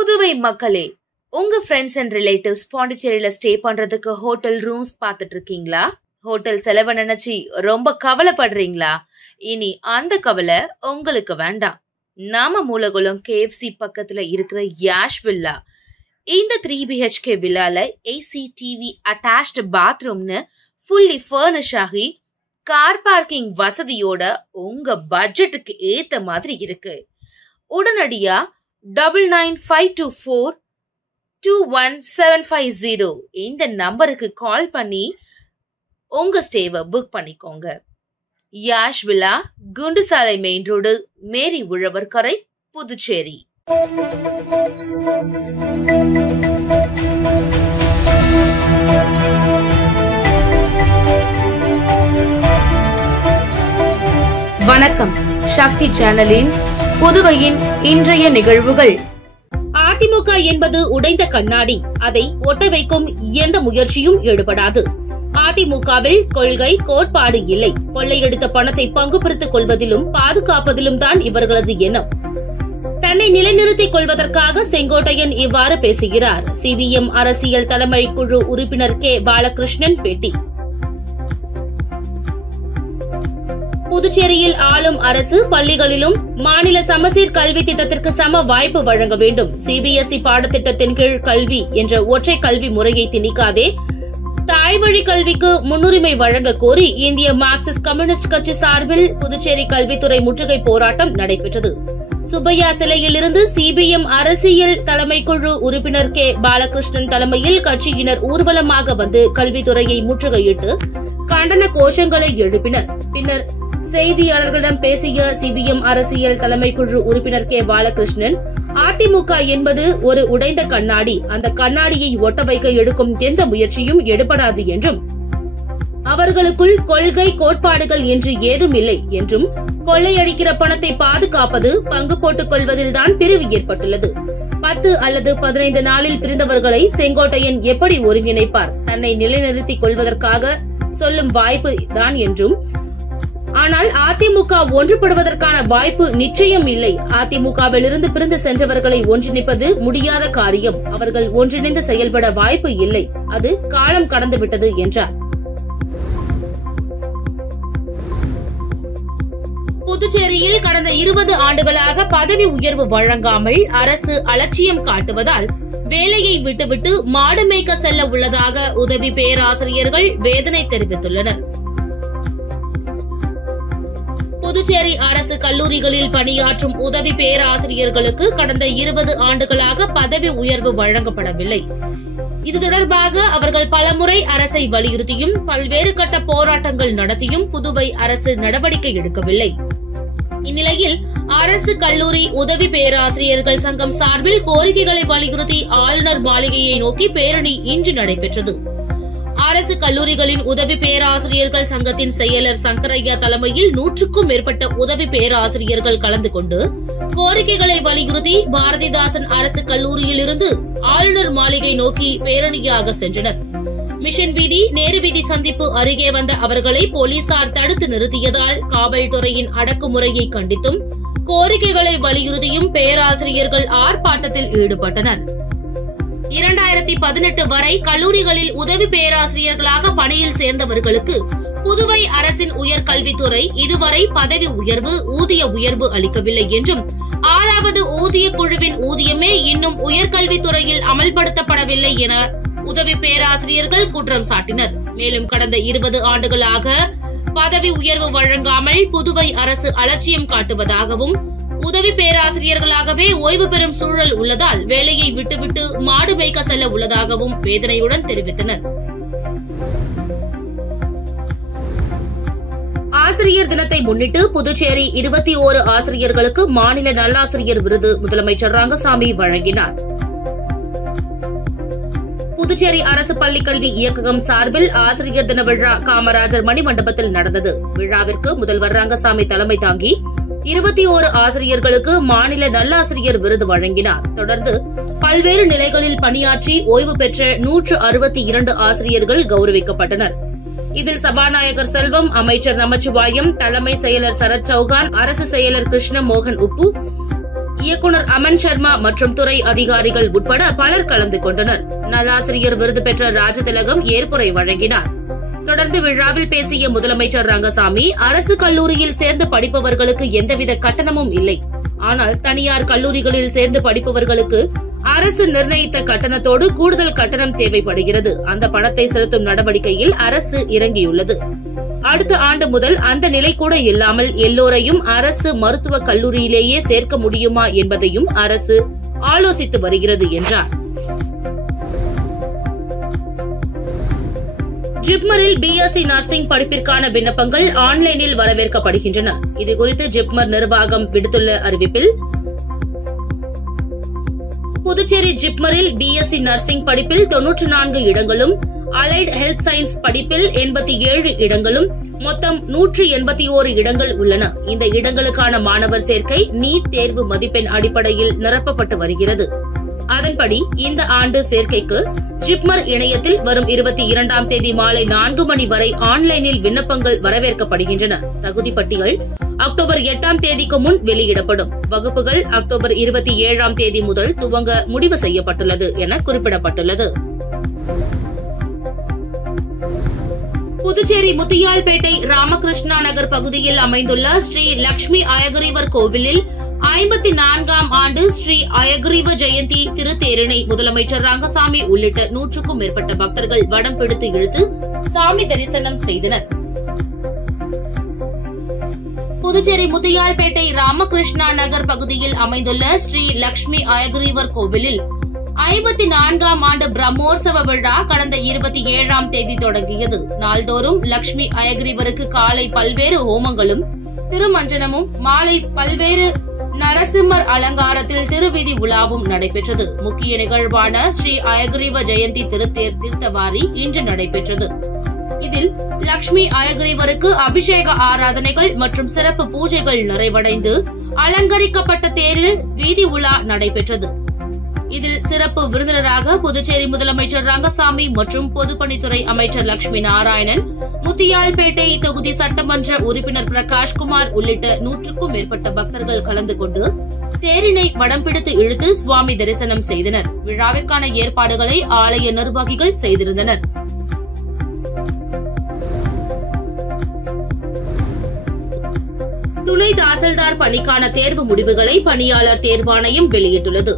புதுவை மக்களே, உங்க friends and relatives பாண்டிச்சேரியில ஸ்டே பண்றதுக்கு ஹோட்டல் ரூம்ஸ் பாத்துட்டு இருக்கீங்களா? ஹோட்டல் செலவை நினைச்சு ரொம்ப கவலைப்படுறீங்களா? இனி அந்த கவலை உங்களுக்கு வேண்டாம். நாம மூலகுளம் KFC பக்கத்துல இருக்கிற யாஷ் வில்லா. இந்த 3 BHK வில்லால AC TV அட்டாச்ட் பாத்ரூம்னு ஃபுல்லி ஃபர்னிஷ் ஆகி கார் பார்க்கிங் வசதியோட உங்க பட்ஜெட்டுக்கு ஏத்த மாதிரி இருக்கு. உடனடியா 9952421750 இந்த நம்பருக்கு கால் பண்ணி உங்க ஸ்டேவை புக் பண்ணிக்கோங்க. Yash villa, Kundasale main road, மேரி உழவர்கரை, புதுச்சேரி. வணக்கம். சக்தி சேனலின் புதுவையின் இன்றைய நிகழ்வுகள். அதிமுக என்பது உடைந்த கண்ணாடி. அதை ஒட்ட வைக்கும் எந்த முயற்சியும் ஈடுபடாது. அதிமுகவில் கொள்கை, கோட்பாடு இல்லை. கொள்ளையடித்த பணத்தை பங்கு பிரித்துக் கொள்வதிலும் பாதுகாப்பதிலும் தான் இவர்களது எண்ணம். தன்னை நிலைநிறுத்திக் கொள்வதற்காக செங்கோட்டையன் இவ்வாறு பேசுகிறார். CVM அரசியல் தலைமை குழு உறுப்பினர் K. பாலகிருஷ்ணன் பேட்டி. புதுச்சேரியில் ஆளும் அரசு பள்ளிகளிலும் மாநில சமச்சீர் கல்வி திட்டத்திற்கு சம வாய்ப்பு வழங்க வேண்டும். CBSE பாடத்திட்டத்தின் கீழ் கல்வி என்ற ஒற்றை கல்வி முறையை திணிக்காதே தாய்வழி கல்விக்கு முன்னுரிமை வழங்க கோரி இந்திய மார்க்சிஸ்ட் கம்யூனிஸ்ட் கட்சி சார்பில் புதுச்சேரி கல்வித்துறை முற்றுகை போராட்டம் நடைபெற்றது. சுப்பையா சிலையில் இருந்து CBM அரசியல் தலைமை குழு உறுப்பினர் K. பாலகிருஷ்ணன் தலைமையில் கட்சியினர் ஊர்வலமாக வந்து கல்வித்துறையை முற்றுகையிட்டு கண்டன கோஷங்களை எழுப்பினர். பின்னர் செய்தியாளர்களிடம் பேசிய CBM அரசியல் தலைமை குழு உறுப்பினர் K. பாலகிருஷ்ணன், அதிமுக என்பது ஒரு உடைந்த கண்ணாடி. அந்த கண்ணாடியை ஒட்ட வைக்க எடுக்கும் எந்த முயற்சியும் எடுபடாது என்றும், அவர்களுக்குள் கொள்கை, கோட்பாடுகள் என்று ஏதும் இல்லை என்றும், கொள்ளையடிக்கிற பணத்தை பாதுகாப்பது, பங்கு போட்டுக் கொள்வதில்தான் பிரிவு ஏற்பட்டுள்ளது. 10 அல்லது 15 நாளில் பிரிந்தவர்களை செங்கோட்டையன் எப்படி ஒருங்கிணைப்பார்? தன்னை நிலைநிறுத்திக் கொள்வதற்காக சொல்லும் வாய்ப்பு தான் என்றும், ஆனால் அதிமுக ஒன்றுபடுவதற்கான வாய்ப்பு நிச்சயம் இல்லை. அதிமுகவிலிருந்து பிரிந்து சென்றவர்களை ஒன்றிணைப்பது முடியாத காரியம். அவர்கள் ஒன்றிணைந்து செயல்பட வாய்ப்பு இல்லை. அது காலம் கடந்துவிட்டது என்றார். புதுச்சேரியில் கடந்த 20 ஆண்டுகளாக பதவி உயர்வு வழங்காமல் அரசு அலட்சியம் காட்டுவதால் வேலையை விட்டுவிட்டு மாடு மேய்க்க செல்ல உள்ளதாக உதவி பேராசிரியர்கள் வேதனை தெரிவித்துள்ளனர். புதுச்சேரி அரசு கல்லூரிகளில் பணியாற்றும் உதவி பேராசிரியர்களுக்கு கடந்த 20 ஆண்டுகளாக பதவி உயர்வு வழங்கப்படவில்லை. இது தொடர்பாக அவர்கள் பலமுறை அரசை வலியுறுத்தியும் பல்வேறு கட்ட போராட்டங்கள் நடத்தியும் புதுவை அரசு நடவடிக்கை எடுக்கவில்லை. இந்நிலையில் அரசு கல்லூரி உதவி பேராசிரியர்கள் சங்கம் சார்பில் கோரிக்கைகளை வலியுறுத்தி ஆளுநர் மாளிகையை நோக்கி பேரணி இன்று நடைபெற்றது. அரசு கல்லூரிகளின் உதவி பேராசிரியர்கள் சங்கத்தின் செயலர் சங்கரையா தலைமையில் 100க்கும் மேற்பட்ட உதவி பேராசிரியர்கள் கலந்து கொண்டு கோரிக்கைகளை வலியுறுத்தி பாரதிதாசன் அரசு கல்லூரியிலிருந்து ஆளுநர் மாளிகை நோக்கி பேரணியாக சென்றனர். மிஷன் வீதி, நேரு வீதி சந்திப்பு அருகே வந்த அவர்களை போலீசார் தடுத்து நிறுத்தியதால் காவல்துறையின் அடக்குமுறையை கண்டித்தும் கோரிக்கைகளை வலியுறுத்தியும் பேராசிரியர்கள் ஆர்ப்பாட்டத்தில் ஈடுபட்டனர். 2018 வரை கல்லூரிகளில் உதவி பேராசிரியர்களாக பணியில் சேர்ந்தவர்களுக்கு புதுவை அரசின் உயர்கல்வித்துறை இதுவரை பதவி உயர்வு, ஊதிய உயர்வு அளிக்கவில்லை என்றும், 6வது ஊதிய குழுவின் ஊதியமே இன்னும் உயர்கல்வித்துறையில் அமல்படுத்தப்படவில்லை என உதவி பேராசிரியர்கள் குற்றம் சாட்டினர். மேலும் கடந்த 20 ஆண்டுகளாக பதவி உயர்வு வழங்காமல் புதுவை அரசு அலட்சியம் காட்டுவதாகவும், உதவி பேராசிரியர்களாகவே ஓய்வு பெறும் சூழல் உள்ளதால் வேலையை விட்டுவிட்டு மாடு மேய்க்க செல்ல உள்ளதாகவும் வேதனையுடன் தெரிவித்தனர். ஆசிரியர் தினத்தை முன்னிட்டு புதுச்சேரி 21 ஆசிரியர்களுக்கு மாநில நல்லாசிரியர் விருது முதலமைச்சர் ரங்கசாமி வழங்கினார். புதுச்சேரி அரசு பள்ளிக்கல்வி இயக்ககம் சார்பில் ஆசிரியர் தின விழா காமராஜர் மணிமண்டபத்தில் நடந்தது. விழாவிற்கு முதல்வர் ரங்கசாமி தலைமை தாங்கி 21 ஆசிரியர்களுக்கு மாநில நல்லாசிரியர் விருது வழங்கினார். தொடர்ந்து பல்வேறு நிலைகளில் பணியாற்றி ஓய்வு பெற்ற 162 ஆசிரியர்கள் கௌரவிக்கப்பட்டனர். இதில் சபாநாயகர் செல்வம், அமைச்சர் நமச்சிவாயம், தலைமை செயலர் சரத் சௌகான், அரசு செயலர் கிருஷ்ண மோகன் உப்பு, இயக்குனர் அமன் சர்மா மற்றும் துறை அதிகாரிகள் உட்பட பலர் கலந்து கொண்டனர். நல்லாசிரியர் விருது பெற்ற ராஜதிலகம் ஏற்புரை வழங்கினார். தொடர்ந்து விழாவில் பேசிய முதலமைச்சர் ரங்கசாமி, அரசு கல்லூரியில் சேர்ந்து படிப்பவர்களுக்கு எந்தவித கட்டணமும் இல்லை. ஆனால் தனியார் கல்லூரிகளில் சேர்ந்து படிப்பவர்களுக்கு அரசு நிர்ணயித்த கட்டணத்தோடு கூடுதல் கட்டணம் தேவைப்படுகிறது. அந்த பணத்தை செலுத்தும் நடவடிக்கையில் அரசு இறங்கியுள்ளது. அடுத்த ஆண்டு முதல் அந்த நிலை கூட இல்லாமல் எல்லோரையும் அரசு மருத்துவக் கல்லூரியிலேயே சேர்க்க முடியுமா என்பதையும் அரசு ஆலோசித்து வருகிறது என்றார். ஜிப்மரில் பிஎஸ்சி நர்சிங் படிப்பிற்கான விண்ணப்பங்கள் ஆன்லைனில் வரவேற்கப்படுகின்றன. இதுகுறித்து ஜிப்மர் நிர்வாகம் விடுத்துள்ள அறிவிப்பில், புதுச்சேரி ஜிப்மரில் பிஎஸ்சி நர்சிங் படிப்பில் 94 இடங்களும், அலைட் ஹெல்த் சயின்ஸ் படிப்பில் 87 இடங்களும், மொத்தம் 181 இடங்கள் உள்ளன. இந்த இடங்களுக்கான மாணவர் சேர்க்கை நீட் தேர்வு மதிப்பெண் அடிப்படையில் நிரப்பப்பட்டு வருகிறது. அதன்படி இந்த ஆண்டு சேர்க்கைக்கு ஜிப்மர் இணையத்தில் வரும் 22ஆம் தேதி மாலை 4 மணி வரை ஆன்லைனில் விண்ணப்பங்கள் வரவேற்கப்படுகின்றன. தகுதி பட்டியல் அக்டோபர் 8ஆம் தேதிக்கு முன் வெளியிடப்படும். வகுப்புகள் அக்டோபர் 27ஆம் தேதி முதல் துவங்க முடிவு செய்யப்பட்டுள்ளது என குறிப்பிடப்பட்டுள்ளது. புதுச்சேரி முத்தியால்பேட்டை ராமகிருஷ்ணா நகர் பகுதியில் அமைந்துள்ள ஸ்ரீ லட்சுமி அயகிரிவர் கோவிலில் 54ஆம் ஆண்டு ஸ்ரீ அயகிரிவ ஜெயந்தி திருத்தேரினை முதலமைச்சர் ரங்கசாமி உள்ளிட்ட 100க்கும் மேற்பட்ட பக்தர்கள் வடம் பிடித்து இழுத்து சாமி தரிசனம் செய்தனர். புதுச்சேரி முத்தியால்பேட்டை ராமகிருஷ்ணா நகர் பகுதியில் அமைந்துள்ள ஸ்ரீ லட்சுமி அயகிரிவர் கோவிலில் 54ஆம் ஆண்டு பிரம்மோற்சவ விழா கடந்த 27ஆம் தேதி தொடங்கியது. நாள்தோறும் லட்சுமி அயகிரிவருக்கு காலை பல்வேறு ஹோமங்களும் திருமஞ்சனமும், மாலை பல்வேறு நரசிம்மர் அலங்காரத்தில் திருவிதி உலாவும் நடைபெற்றது. முக்கிய நிகழ்வான ஸ்ரீ அயகிரிவ ஜெயந்தி திருத்தேர் தீர்த்தவாரி இன்று நடைபெற்றது. இதில் லட்சுமி அயகிரிவருக்கு அபிஷேக ஆராதனைகள் மற்றும் சிறப்பு பூஜைகள் நிறைவடைந்து அலங்கரிக்கப்பட்ட தேரில் வீதி உலா நடைபெற்றது. இதில் சிறப்பு விருந்தினராக புதுச்சேரி முதலமைச்சர் ரங்கசாமி மற்றும் பொதுப்பணித்துறை அமைச்சர் லட்சுமி நாராயணன், முத்தியால்பேட்டை தொகுதி சட்டமன்ற உறுப்பினர் பிரகாஷ்குமார் உள்ளிட்ட 100க்கும் மேற்பட்ட பக்தர்கள் கலந்து கொண்டு தேரினை வடம் பிடித்து இழுத்து சுவாமி தரிசனம் செய்தனர். விழாவிற்கான ஏற்பாடுகளை ஆலய நிர்வாகிகள் செய்திருந்தனர். துணை தாசில்தார் பணிக்கான தேர்வு முடிவுகளை பணியாளர் தேர்வாணையம் வெளியிட்டுள்ளது.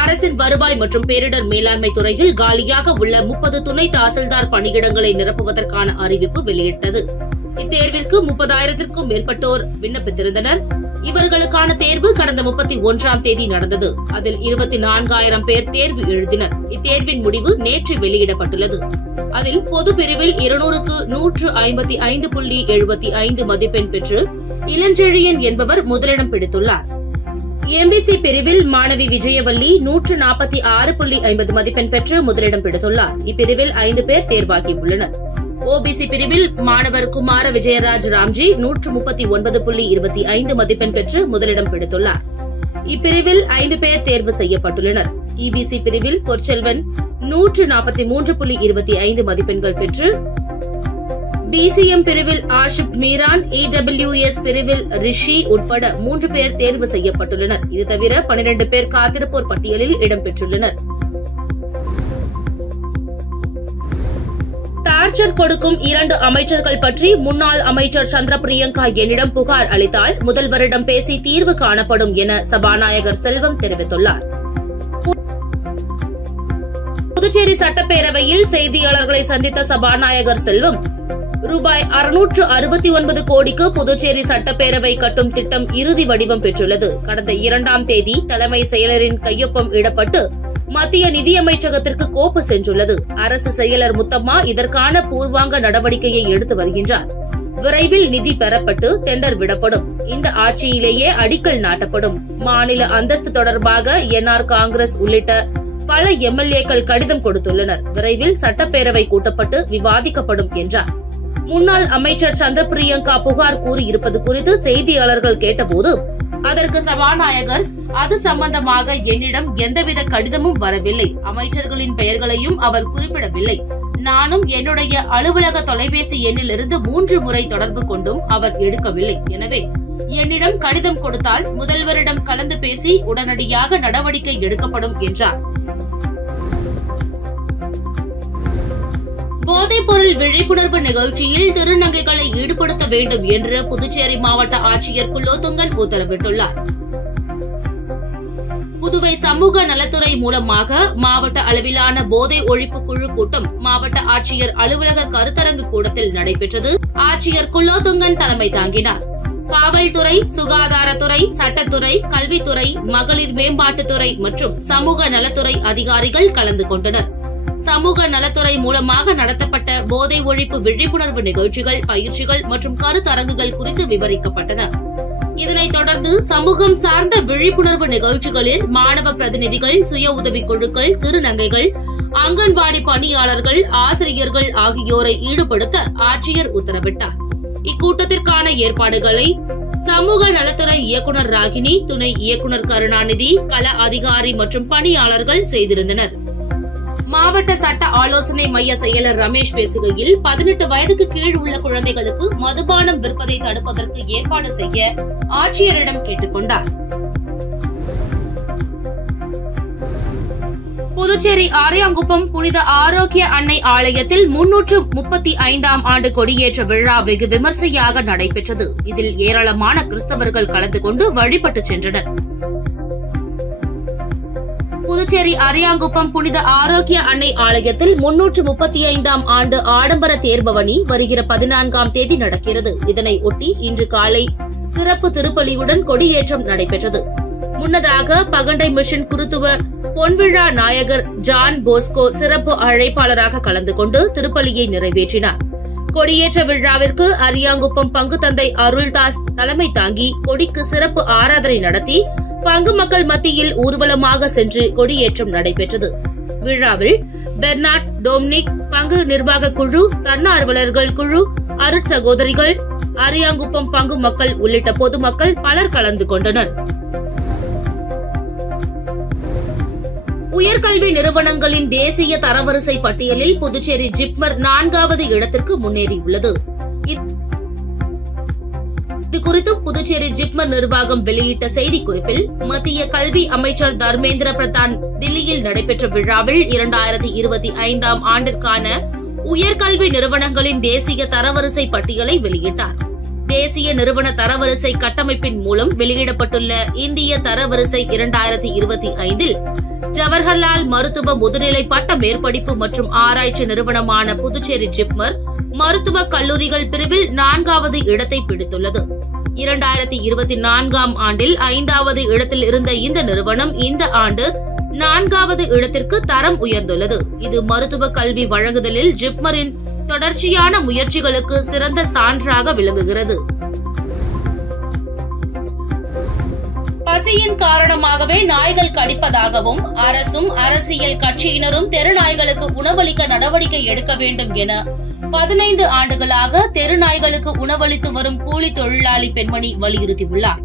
அரசின் வருவாய் மற்றும் பேரிடர் மேலாண்மை துறையில் காலியாக உள்ள 30 துணை தாசில்தார் பணியிடங்களை நிரப்புவதற்கான அறிவிப்பு வெளியிட்டது. இத்தேர்விற்கு 30,000க்கும் மேற்பட்டோர் விண்ணப்பித்திருந்தனர். இவர்களுக்கான தேர்வு கடந்த 31ஆம் தேதி நடந்தது. அதில் 24,000 பேர் தேர்வு எழுதினர். இத்தேர்வின் முடிவு நேற்று வெளியிடப்பட்டுள்ளது. அதில் பொது பிரிவில் 200க்கு 155.75 மதிப்பெண் பெற்று இளஞ்செழியன் என்பவர் முதலிடம் பிடித்துள்ளார். எம்பிசி பிரிவில் மாணவி விஜயவல்லி 146.50 மதிப்பெண் பெற்று முதலிடம் பிடித்துள்ளார். இப்பிரிவில் 5 பேர் தேர்வாகியுள்ளனர். ஓபிசி பிரிவில் மாணவர் குமார விஜயராஜ் ராம்ஜி 139.25 மதிப்பெண் பெற்று முதலிடம் பிடித்துள்ளார். இப்பிரிவில் 5 பேர் தேர்வு செய்யப்பட்டுள்ளனர். இபிசி பிரிவில் பொற்செல்வன் 143.25 மதிப்பெண்கள் பெற்று, பிசிஎம் பிரிவில் ஆஷிப் மீரான், இடபிள்யூஎஸ் பிரிவில் ரிஷி உட்பட 3 பேர் தேர்வு செய்யப்பட்டுள்ளனர். இது தவிர 12 பேர் காத்திருப்போர் பட்டியலில் இடம்பெற்றுள்ளனர். டார்ச்சர் கொடுக்கும் 2 அமைச்சர்கள் பற்றி முன்னாள் அமைச்சர் சந்திர பிரியங்கா என்னிடம் புகார் அளித்தால் முதல்வரிடம் பேசி தீர்வு காணப்படும் என சபாநாயகர் செல்வம் தெரிவித்துள்ளார். புதுச்சேரி சட்டப்பேரவையில் செய்தியாளர்களை சந்தித்த சபாநாயகர் செல்வம், ரூபாய் 669 கோடிக்கு புதுச்சேரி சட்டப்பேரவை கட்டும் திட்டம் இறுதி வடிவம் பெற்றுள்ளது. கடந்த 2ஆம் தேதி தலைமை செயலரின் கையொப்பம் இடப்பட்டு மத்திய நிதியமைச்சகத்திற்கு கோப்பு சென்றுள்ளது. அரசு செயலர் முத்தம்மா இதற்கான பூர்வாங்க நடவடிக்கையை எடுத்து வருகின்றார். விரைவில் நிதி பெறப்பட்டு டெண்டர் விடப்படும். இந்த ஆட்சியிலேயே அடிக்கல் நாட்டப்படும். மாநில அந்தஸ்து தொடர்பாக என்ஆர் காங்கிரஸ் உள்ளிட்ட பல எம்எல்ஏக்கள் கடிதம் கொடுத்துள்ளனர். விரைவில் சட்டப்பேரவை கூட்டப்பட்டு விவாதிக்கப்படும் என்றார். முன்னாள் அமைச்சர் சந்திர பிரியங்கா புகார் கூறியிருப்பது குறித்து செய்தியாளர்கள் கேட்டபோது அதற்கு சபாநாயகர், அது சம்பந்தமாக என்னிடம் எந்தவித கடிதமும் வரவில்லை. அமைச்சர்களின் பெயர்களையும் அவர் குறிப்பிடவில்லை. நானும் என்னுடைய அலுவலக தொலைபேசி எண்ணிலிருந்து 3 முறை தொடர்பு கொண்டும் அவர் எடுக்கவில்லை. எனவே என்னிடம் கடிதம் கொடுத்தால் முதல்வரிடம் கலந்து பேசி உடனடியாக நடவடிக்கை எடுக்கப்படும் என்றார். போதைப்பொருள் விழிப்புணர்வு நிகழ்ச்சியில் திருநங்கைகளை ஈடுபடுத்த வேண்டும் என்று புதுச்சேரி மாவட்ட ஆட்சியர் குலோத்துங்கன் உத்தரவிட்டுள்ளார். புதுவை சமூக நலத்துறை மூலமாக மாவட்ட அளவிலான போதை ஒழிப்பு குழு கூட்டம் மாவட்ட ஆட்சியர் அலுவலக கருத்தரங்கு கூடத்தில் நடைபெற்றது. ஆட்சியர் குலோத்துங்கன் தலைமை தாங்கினார். காவல்துறை, சுகாதாரத்துறை, சட்டத்துறை, கல்வித்துறை, மகளிர் மேம்பாட்டுத்துறை மற்றும் சமூக நலத்துறை அதிகாரிகள் கலந்து கொண்டனர். சமூக நலத்துறை மூலமாக நடத்தப்பட்ட போதை ஒழிப்பு விழிப்புணர்வு நிகழ்ச்சிகள், பயிற்சிகள் மற்றும் கருத்தரங்குகள் குறித்து விவரிக்கப்பட்டன. இதனைத் தொடர்ந்து சமூகம் சார்ந்த விழிப்புணர்வு நிகழ்ச்சிகளில் மாணவ பிரதிநிதிகள், சுய உதவிக் குழுக்கள், திருநங்கைகள், அங்கன்வாடி பணியாளர்கள், ஆசிரியர்கள் ஆகியோரை ஈடுபடுத்த ஆட்சியர் உத்தரவிட்டார். இக்கூட்டத்திற்கான ஏற்பாடுகளை சமூக நலத்துறை இயக்குநர் ராகினி, துணை இயக்குநர் கருணாநிதி, கள அதிகாரி மற்றும் பணியாளர்கள் செய்திருந்தனர். மாவட்ட சட்ட ஆலோசனை மைய செயலர் ரமேஷ் பேசுகையில் 18 வயதுக்கு கீழ் உள்ள குழந்தைகளுக்கு மதுபானம் விற்பதை தடுப்பதற்கு ஏற்பாடு செய்ய ஆட்சியரிடம் கேட்டுக் கொண்டார். புதுச்சேரி ஆரியாங்குப்பம் புனித ஆரோக்கிய அன்னை ஆலயத்தில் 335ஆம் ஆண்டு கொடியேற்ற விழா வெகு விமர்சையாக நடைபெற்றது. இதில் ஏராளமான கிறிஸ்தவர்கள் கலந்து கொண்டு வழிபட்டு சென்றனர். புதுச்சேரி அரியாங்குப்பம் புனித ஆரோக்கிய அன்னை ஆலயத்தில் 335ஆம் ஆண்டு ஆடம்பர தேர்பவனி வருகிற 14ஆம் தேதி நடக்கிறது. இதனை ஒட்டி இன்று காலை சிறப்பு திருப்பலியுடன் கொடியேற்றம் நடைபெற்றது. முன்னதாக பகண்டை மிஷன் குருத்துவ பொன்விழா நாயகர் ஜான் போஸ்கோ சிறப்பு அழைப்பாளராக கலந்து கொண்டு திருப்பலியை நிறைவேற்றினார். கொடியேற்ற விழாவிற்கு அரியாங்குப்பம் பங்கு தந்தை அருள்தாஸ் தலைமை தாங்கி கொடிக்கு சிறப்பு ஆராதனை நடத்தி பங்கு மக்கள் மத்தியில் ஊர்வலமாக சென்று கொடியேற்றம் நடைபெற்றது. விழாவில் பெர்னாட், டோம்னிக், பங்கு நிர்வாக குழு, தன்னார்வலர்கள் குழு, அருட்சகோதரிகள், அரியாங்குப்பம் பங்கு மக்கள் உள்ளிட்ட பொதுமக்கள் பலர் கலந்து கொண்டனர். உயர்கல்வி நிறுவனங்களின் தேசிய தரவரிசை பட்டியலில் புதுச்சேரி ஜிப்மர் 4வது இடத்திற்கு முன்னேறியுள்ளது. இதுகுறித்து புதுச்சேரி ஜிப்மர் நிர்வாகம் வெளியிட்ட செய்திக்குறிப்பில் மத்திய கல்வி அமைச்சர் தர்மேந்திர பிரதான் தில்லியில் நடைபெற்ற விழாவில் 2025ஆம் ஆண்டிற்கான உயர்கல்வி நிறுவனங்களின் தேசிய தரவரிசை பட்டியலை வெளியிட்டார். தேசிய நிறுவன தரவரிசை கட்டமைப்பின் மூலம் வெளியிடப்பட்டுள்ள இந்திய தரவரிசை 2025இல் ஜவஹர்லால் மருத்துவ முதுநிலை பட்ட மேற்படிப்பு மற்றும் ஆராய்ச்சி நிறுவனமான புதுச்சேரி ஜிப்மர் மருத்துவ கல்லூரிகள் பிரிவில் 4வது இடத்தை பிடித்துள்ளது. 2024ஆம் ஆண்டில் 5வது இடத்தில் இருந்த இந்த நிறுவனம் இந்த ஆண்டு 4வது இடத்திற்கு தரம் உயர்ந்துள்ளது. இது மருத்துவ கல்வி வழங்குதலில் ஜிப்மரின் தொடர்ச்சியான முயற்சிகளுக்கு சிறந்த சான்றாக விளங்குகிறது. பசியின் காரணமாகவே நாய்கள் கடிப்பதாகவும் அரசும் அரசியல் கட்சியினரும் தெருநாய்களுக்கு உணவளிக்க நடவடிக்கை எடுக்க வேண்டும் என 15 ஆண்டுகளாக தெருநாய்களுக்கு உணவளித்து வரும் கூலி தொழிலாளி பெண்மணி வலியுறுத்தியுள்ளார்.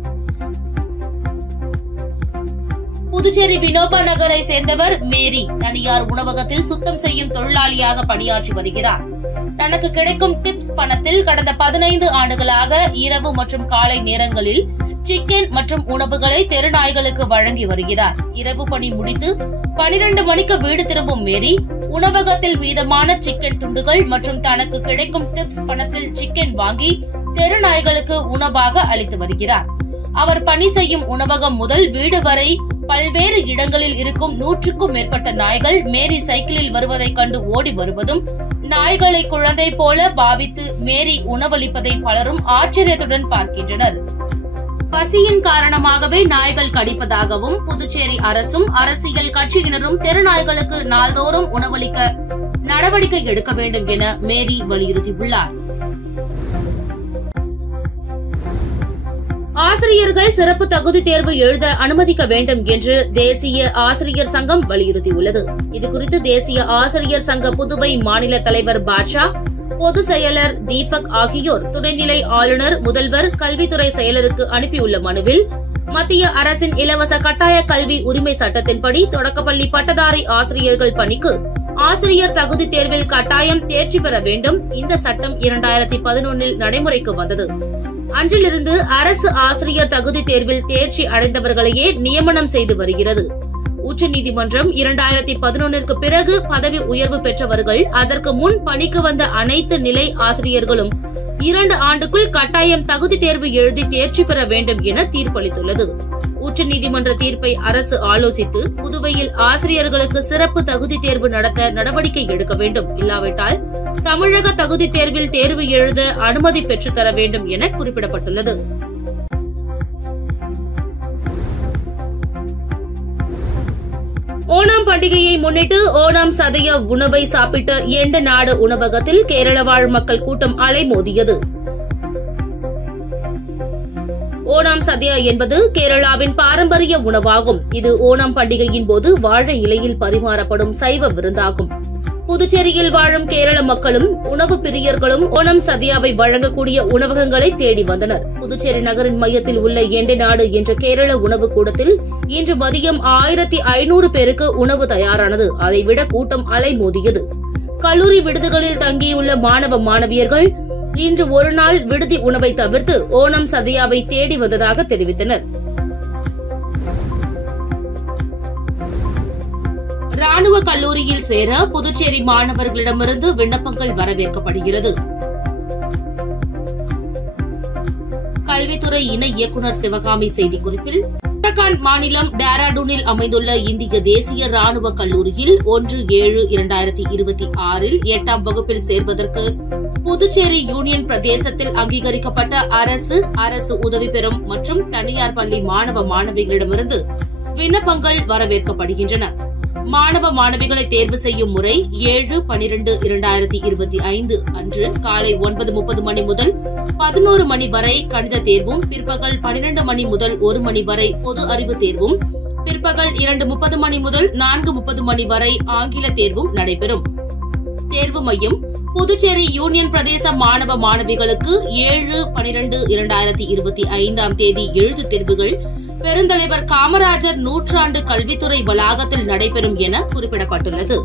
புதுச்சேரி வினோபா நகரை சேர்ந்தவர் மேரி தனியார் உணவகத்தில் சுத்தம் செய்யும் தொழிலாளியாக பணியாற்றி வருகிறார். தனக்கு கிடைக்கும் டிப்ஸ் பணத்தில் கடந்த 15 ஆண்டுகளாக இரவு மற்றும் காலை நேரங்களில் சிக்கன் மற்றும் உணவுகளை தெருநாய்களுக்கு வழங்கி வருகிறார். இரவு பணி முடித்து 12 மணிக்கு வீடு திரும்பும் மேரி உணவகத்தில் மீதமான சிக்கன் துண்டுகள் மற்றும் தனக்கு கிடைக்கும் டிப்ஸ் பணத்தில் சிக்கன் வாங்கி தெருநாய்களுக்கு உணவாக அளித்து வருகிறார். அவர் பணி செய்யும் உணவகம் முதல் வீடு வரை பல்வேறு இடங்களில் இருக்கும் 100க்கும் மேற்பட்ட நாய்கள் மேரி சைக்கிளில் வருவதை கண்டு ஓடி வருவதும், நாய்களை குழந்தை போல பாவித்து மேரி உணவளிப்பதை பலரும் ஆச்சரியத்துடன் பார்க்கின்றனர். பசியின் காரணமாகவே நாய்கள் கடிப்பதாகவும் புதுச்சேரி அரசும் அரசியல் கட்சியினரும் தெருநாய்களுக்கு நாள்தோறும் உணவளிக்க நடவடிக்கை எடுக்க வேண்டும் என மேரி வலியுறுத்தியுள்ளார். ஆசிரியர்கள் சிறப்பு தகுதி தேர்வு எழுத அனுமதிக்க வேண்டும் என்று தேசிய ஆசிரியர் சங்கம் வலியுறுத்தியுள்ளது. இதுகுறித்து தேசிய ஆசிரியர் சங்க புதுவை மாநில தலைவர் பாட்ஷா, பொதுச் செயலர் தீபக் ஆகியோர் துணைநிலை ஆளுநர், முதல்வர், கல்வித்துறை செயலருக்கு அனுப்பியுள்ள மனுவில் மத்திய அரசின் இலவச கட்டாய கல்வி உரிமை சட்டத்தின்படி தொடக்கப்பள்ளி பட்டதாரி ஆசிரியர்கள் பணிக்கு ஆசிரியர் தகுதி தேர்வில் கட்டாயம் தேர்ச்சி பெற வேண்டும். இந்த சட்டம் 2011இல் நடைமுறைக்கு வந்தது. அன்றிலிருந்து அரசு ஆசிரியர் தகுதி தேர்வில் தேர்ச்சி அடைந்தவர்களையே நியமனம் செய்து வருகிறது. உச்சநீதிமன்றம் 2011ற்கு பிறகு பதவி உயர்வு பெற்றவர்கள் அதற்கு முன் பணிக்கு வந்த அனைத்து நிலை ஆசிரியர்களும் 2 ஆண்டுக்குள் கட்டாயம் தகுதி தேர்வு எழுதி தேர்ச்சி பெற வேண்டும் என தீர்ப்பளித்துள்ளது. உச்சநீதிமன்ற தீர்ப்பை அரசு ஆலோசித்து புதுவையில் ஆசிரியர்களுக்கு சிறப்பு தகுதி தேர்வு நடத்த நடவடிக்கை எடுக்க வேண்டும். இல்லாவிட்டால் தமிழக தகுதி தேர்வில் தேர்வு எழுத அனுமதி பெற்றுத்தர வேண்டும் என குறிப்பிடப்பட்டுள்ளது. ஓணம் பண்டிகையை முன்னிட்டு ஓணம் சதய உணவை சாப்பிட்ட எண்ட நாடு உணவகத்தில் கேரள வாழ் மக்கள் கூட்டம் அலைமோதியது. ஓணம் சதய என்பது கேரளாவின் பாரம்பரிய உணவாகும். இது ஓணம் பண்டிகையின் போது வாழை இலையில் பரிமாறப்படும் சைவ விருந்தாகும். புதுச்சேரியில் வாழும் கேரள மக்களும் உணவு பிரியர்களும் ஓணம் சத்யாவை வழங்கக்கூடிய உணவகங்களை தேடி வந்தனர். புதுச்சேரி நகரின் மையத்தில் உள்ள எண்டை நாடு என்ற கேரள உணவு கூடத்தில் இன்று மதியம் 1500 பேருக்கு உணவு தயாரானது. அதைவிட கூட்டம் அலைமோதியது. கல்லூரி விடுதிகளில் தங்கியுள்ள மாணவ மாணவியர்கள் இன்று ஒருநாள் விடுதி உணவை தவிர்த்து ஓணம் சத்யாவை தேடி வந்ததாக தெரிவித்தனர். ராணுவ கல்லூரியில் சேர புதுச்சேரி மாணவர்களிடமிருந்து விண்ணப்பங்கள் வரவேற்கப்படுகிறது. கல்வித்துறை இணை இயக்குநர் சிவகாமி செய்திக்குறிப்பில், உத்தரகாண்ட் மாநிலம் டேராடூனில் அமைந்துள்ள இந்திய தேசிய ராணுவ கல்லூரியில் 1/7/2026 8ஆம் வகுப்பில் சேர்வதற்கு புதுச்சேரி யூனியன் பிரதேசத்தில் அங்கீகரிக்கப்பட்ட அரசு உதவி பெறும் மற்றும் தனியார் பள்ளி மாணவ மாணவிகளிடமிருந்து விண்ணப்பங்கள் வரவேற்கப்படுகின்றன. மாணவ மாணவிகளை தேர்வு செய்யும் முறை 7/12/2025 அன்று காலை 9:30 மணி முதல் 11 மணி வரை கணித தேர்வும், பிற்பகல் 12 மணி முதல் 1 மணி வரை பொது அறிவு தேர்வும், பிற்பகல் 2:30 மணி முதல் 4:30 மணி வரை ஆங்கில தேர்வும் நடைபெறும். தேர்வு மையம் புதுச்சேரி யூனியன் பிரதேச மாணவ மாணவிகளுக்கு 7/12/2025 தேதி எழுத்து தேர்வுகள் பெருந்தலைவர் காமராஜர் நூற்றாண்டு கல்வித்துறை வளாகத்தில் நடைபெறும் என குறிப்பிடப்பட்டுள்ளது.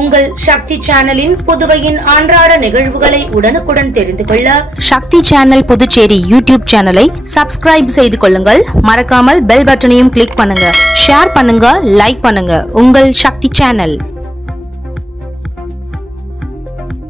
உங்கள் சக்தி சேனலின் புதுவையின் அன்றாட நிகழ்வுகளை உடனுக்குடன் தெரிந்து கொள்ள சக்தி சேனல் புதுச்சேரி யூடியூப் சேனலை சப்ஸ்கிரைப் செய்து கொள்ளுங்கள். மறக்காமல் பெல் பட்டனையும் கிளிக் பண்ணுங்க, ஷேர் பண்ணுங்க, லைக் பண்ணுங்க. உங்கள் சக்தி சேனல்.